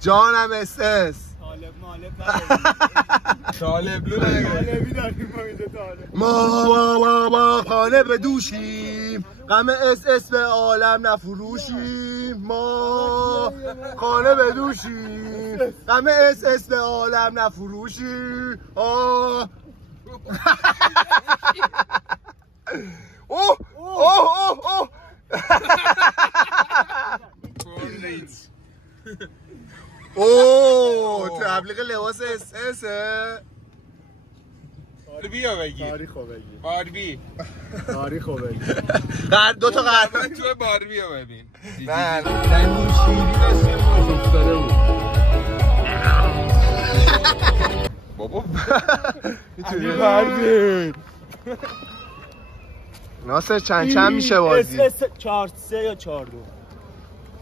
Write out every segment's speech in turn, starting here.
جانم اس اس طالب طالبلو طالبی داریم ما اینجا طالب ما خانه بدوشیم غم اس اس به عالم نفروشیم ما خانه بدوشیم غم اس اس به عالم نفروشیم اوه اوه اوه اوه اوه تبلیغ لباس اس اس باربیو بگی تاریخو بگی باربی تاریخو بگی دو تا قهرمان تو باربیو ببین نه دندون شیری داشته افتاده بود بابا میتونی بردی ناصر چند میشه بازی؟ 4-3 یا 4-2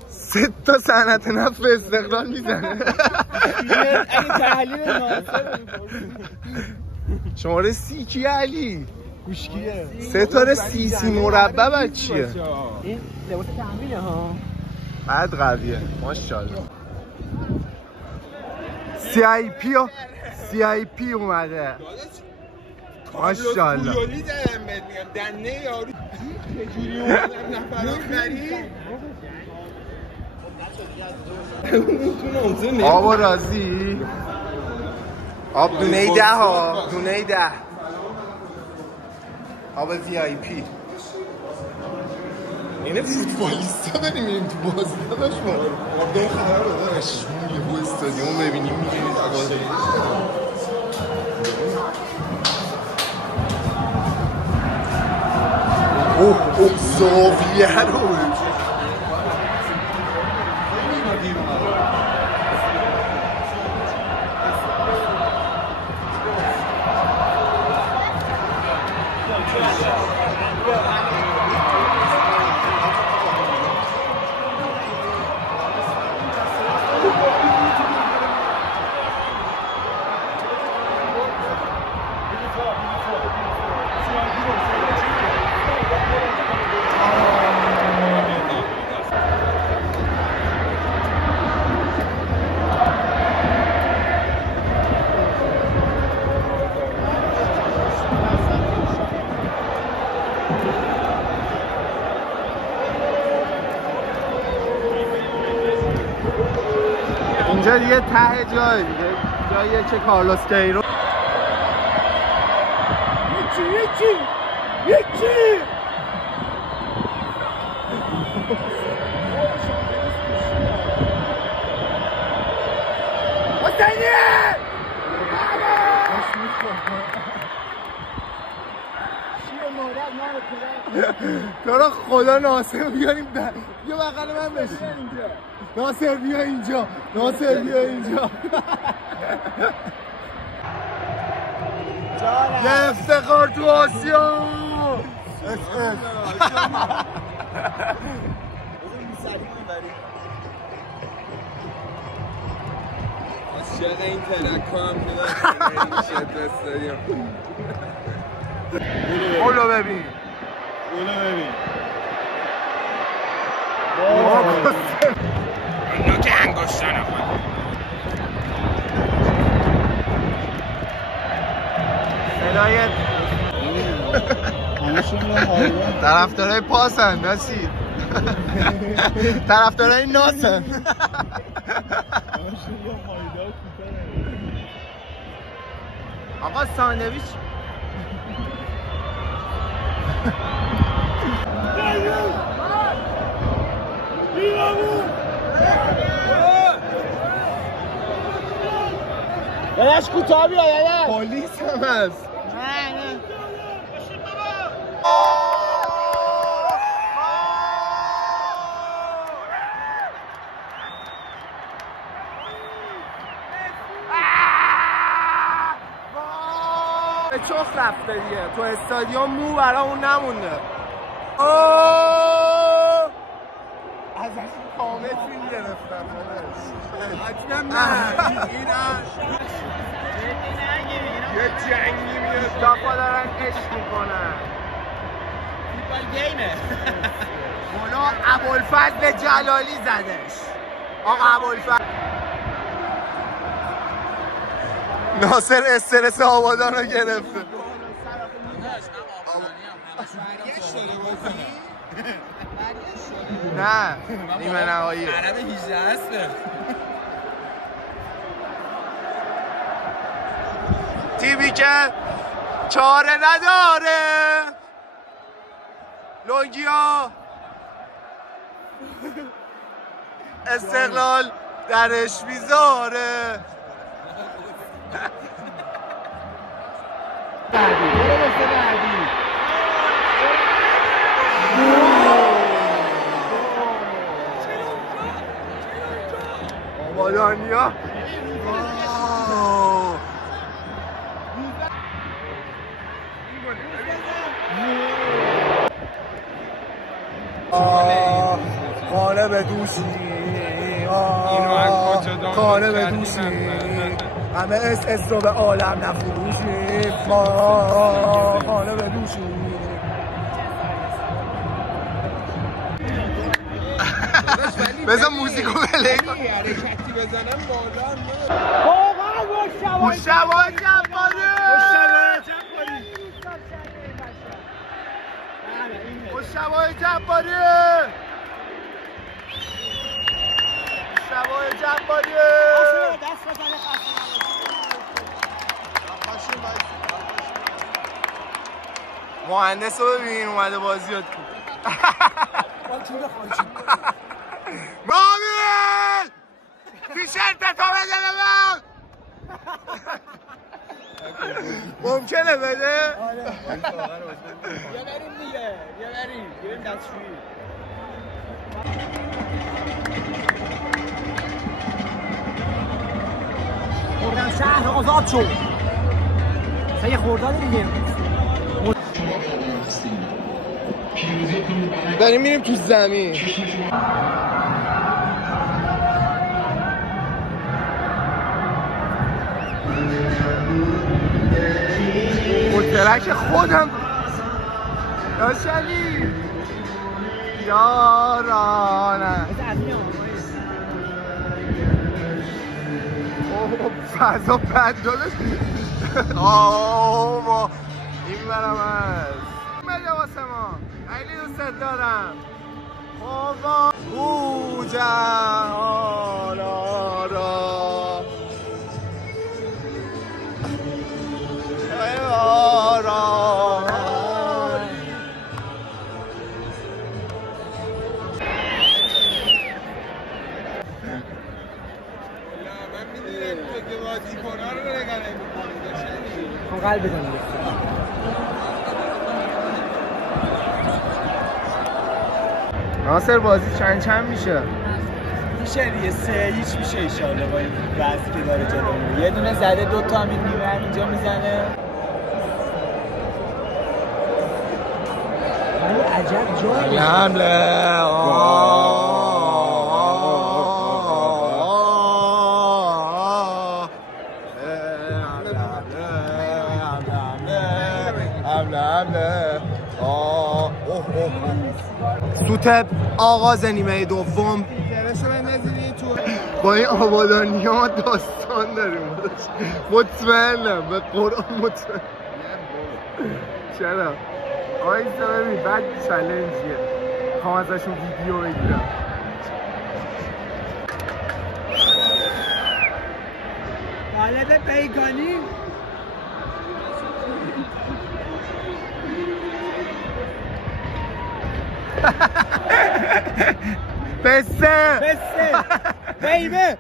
3 تا صنعت نفت به استقلال میزنه اگه تحلیل ناصر شماره 30 کیه علی؟ گوشگیره 3 تا سی مربع بعد چیه؟ این لباس تحمیله ها بعد قویه ماشاءالله CIP اومده ماشاءالله پویولی دارم بهت میگم دنه یارو چجوری اومدن نفر آخری آبا راضی؟ آب دونه 10 ها دونه 10 آب VIP اینه فوتبالیستا داریم میریم تو بازی داداش ما آبدان خرابه داداش یه بو استادیوم ببینیم میگیرید بازی اوه زاویه رو اینجا دیگه ته جای دیگه جاییه که کارلوس کیرو یکی تو رو خدا ناصر بیاریم بیا بغل من بشین ناصر بیا اینجا ناصر بیا اینجا یه افتخار تو آسیا عاشق این تلکا هم که شد استادیوم گلو ببین نوک انگشتان آقا صدای طرفدارای پاسن ناسی طرفدارای ناسن آقا ساندویچ داداش کوتاه بیا داداش پلیس هم هست نه به چخ رفته دیگه تو استادیوم مو برامون نمونده ازش کامل فیلم گرفتم حتما نه این یه جنگی میاد دافا دارن عشق میکنن فوتبال گیمه مولا ابوالفضل جلالی زدش آقا ابوالفضل ناصر استرس آبادان رو گرفته. نه نیمه نهایی عرب 18 هسته. تیمی که چاره نداره لونگیا استقلال درش میذاره. آبادانیا خانه به دوشی خانه به دوشی همه اس رو به عالم نفروشیم خانه به دوشی. بذار موزیکو بله حرکتی بزنم بالا مشتبه جباری مشتبه جباری مهندس رو ببین اومده بازی یاد کن. مامیل تیشرت تو بده به من. ممکنه بده؟ بیا بریم دیگه بیا بریم دستشویی. خوردم شهر آزاد شد. سه خوردان دیگه داریم میریم تو زمین. مترک خودم داشتنی یارانه فضا بد دادش. آه این برم هست بده واسه ما خیلی دوست دارم. بابا او جهان را قلب بزنید. ناصر بازی چند میشه؟ میشه دیگه 3-0 میشه ایشالله با این وضعی که داره جلومون. یه دونه زده دوتا هم نیمه اینجا میزنه. عجب جایی حمله سوت آغاز نیمه دوم با این آبادانی ها داستان داریم. مطمئنم به قرآن مطمئنم. چرا؟ آقای ایسا ببین بعد چلنجیه خوام ازشون ویدیو بگیرم. طالب پیکانی بسته ایمه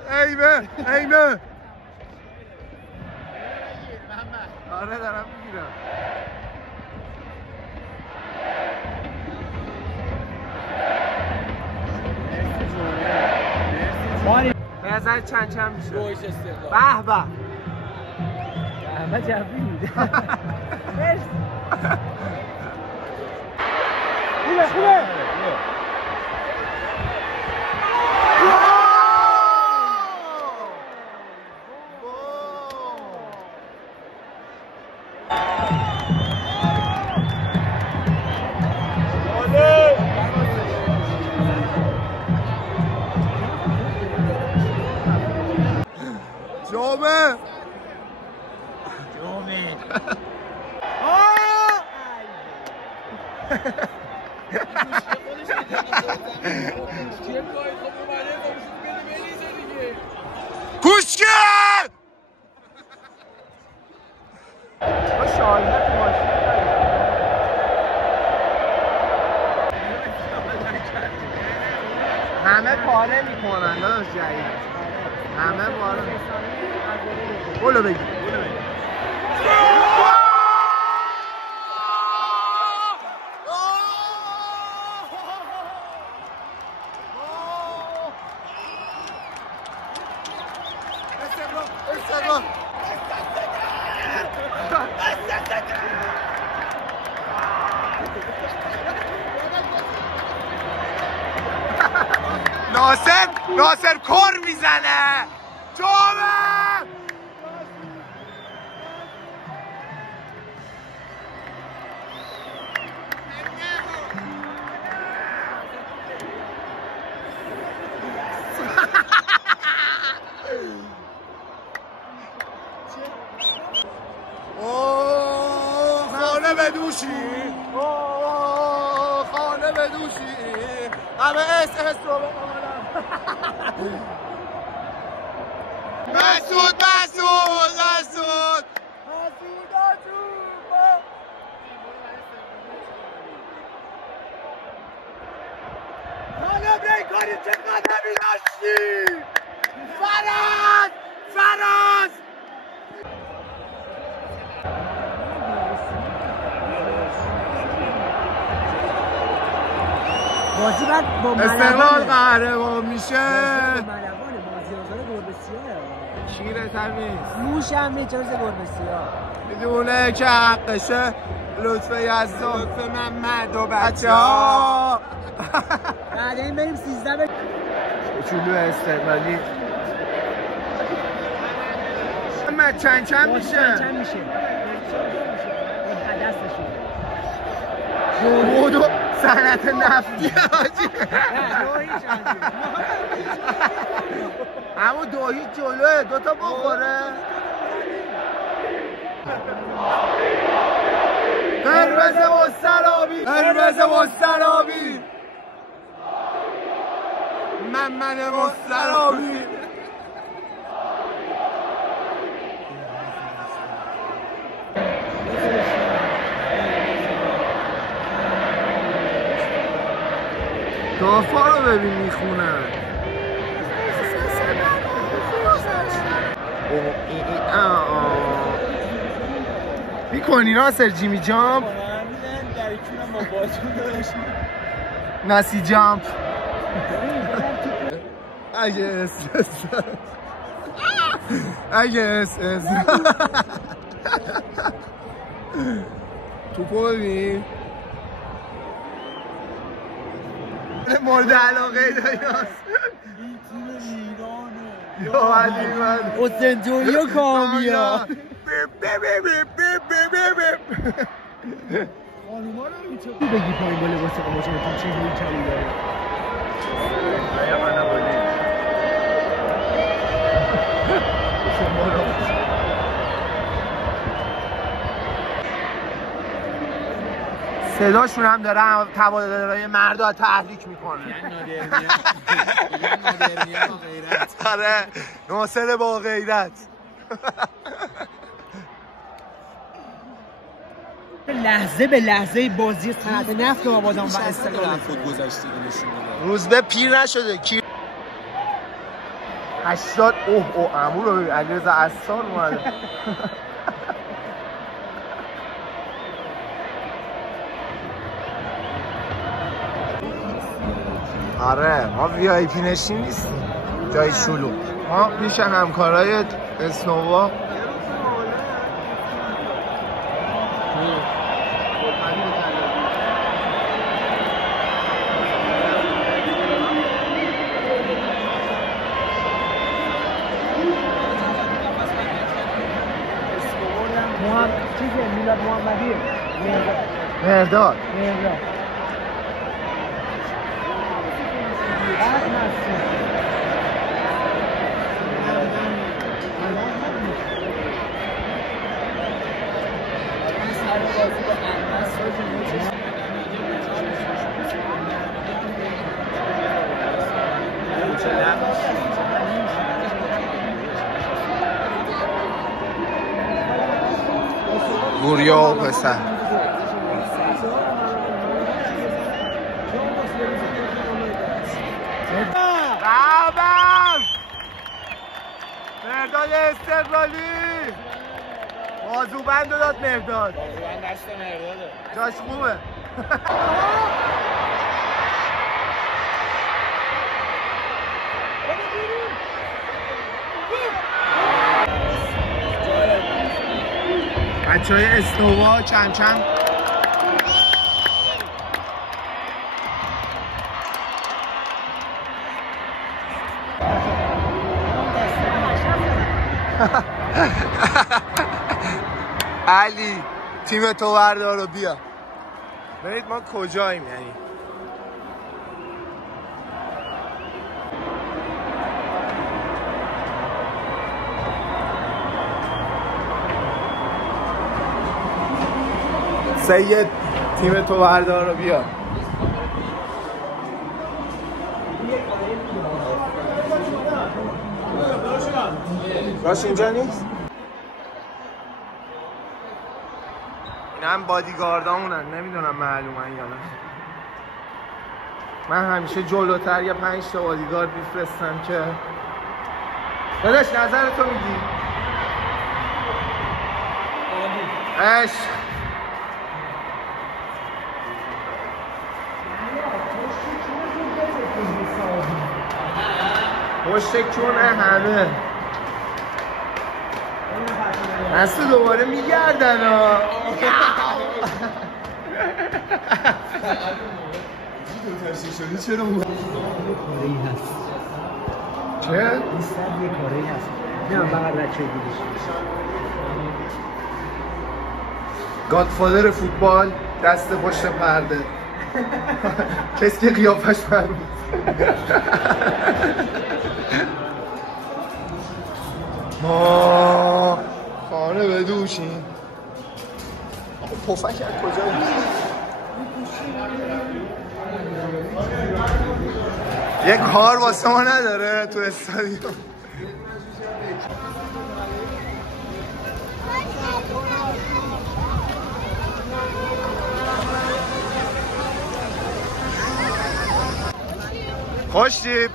آره دارم میگیرم. به نظر چند میشه؟ رویش استقلال به به همه جوی میده. خوبه جامعه امین کوشکه همه پاره میکنن داداش جایی همه پاره بولو بگی ناصر کر میزنه جامعه خانه بدوشی خانه بدوشی همه اس رو بمانم مسعود حالا بیکاری چه قدمی داشتی فراز بازی بعد با استقلال قهرمان میشه ملوانه بازی آزار گربه سیاه شیر تمیز موش هم میچرز گربه سیاه میدونه که حقشه لطف یزدان لطف محمد و بچه ها بعد این بریم 13 به چلو استقلالی محمد چند میشه چند میشه بودو صنعت نفتی حاجی همون دوهی جلوه دوتا بخوره قرمز مسترابی محمد مسترابی دافا رو ببین میخونن میکنی ناصر جیمی جامپ ناسی جامپ اگه اس توپو ببین مورد علاقه داریاست این تیم ایرانه یا علی من اوسنجوریو کامیا خانوما رو میتونی بگی پایین با لباس قماشتون چه هایی کلی داره صداشون هم داره تبادل‌های مردا تحریک میکنه مدرنیت با غیرت آره ناصر با غیرت لحظه به لحظه بازی صنعت نفت و آبادان و استقلال خود گذشته نشون میده روز به پیر نشده کی 80 اوه عمو رو ببین علیرضا عصار اومده آره ما وی آی پی نشین نیستیم جای شلوغ ما پیش همکارای اسنووا میلاد محمدی مهرداد گوریا و پسر مرداد استقلالی بازوبند رو داد مرداد. بازوبند دست مرداده جاش خوبه. بچه های استوا چند چند علی تیم تو بردار رو بیا. ببینید ما کجاییم یعنی سید تیم تو بردار رو بیا. راش اینجا نیست؟ این هم بادیگاردامونن، نمیدونم معلومن یا نه. من همیشه جلوتر یه 5 تا بادیگارد میفرستم که داداش نظرتو میدی؟ عشق پشتکونه همه هسته دوباره میگردن ها. چرا اون کاره‌ای هست. چه؟ این سر یه کاره‌ای هست. نه فقط بچه بودش. گادفادر فوتبال دست پشت پرده. کسی که قیافش معلوم. ما خانه بدوشیم. پفک از کجا یک کار واسه ما نداره تو استادیوم. خوشی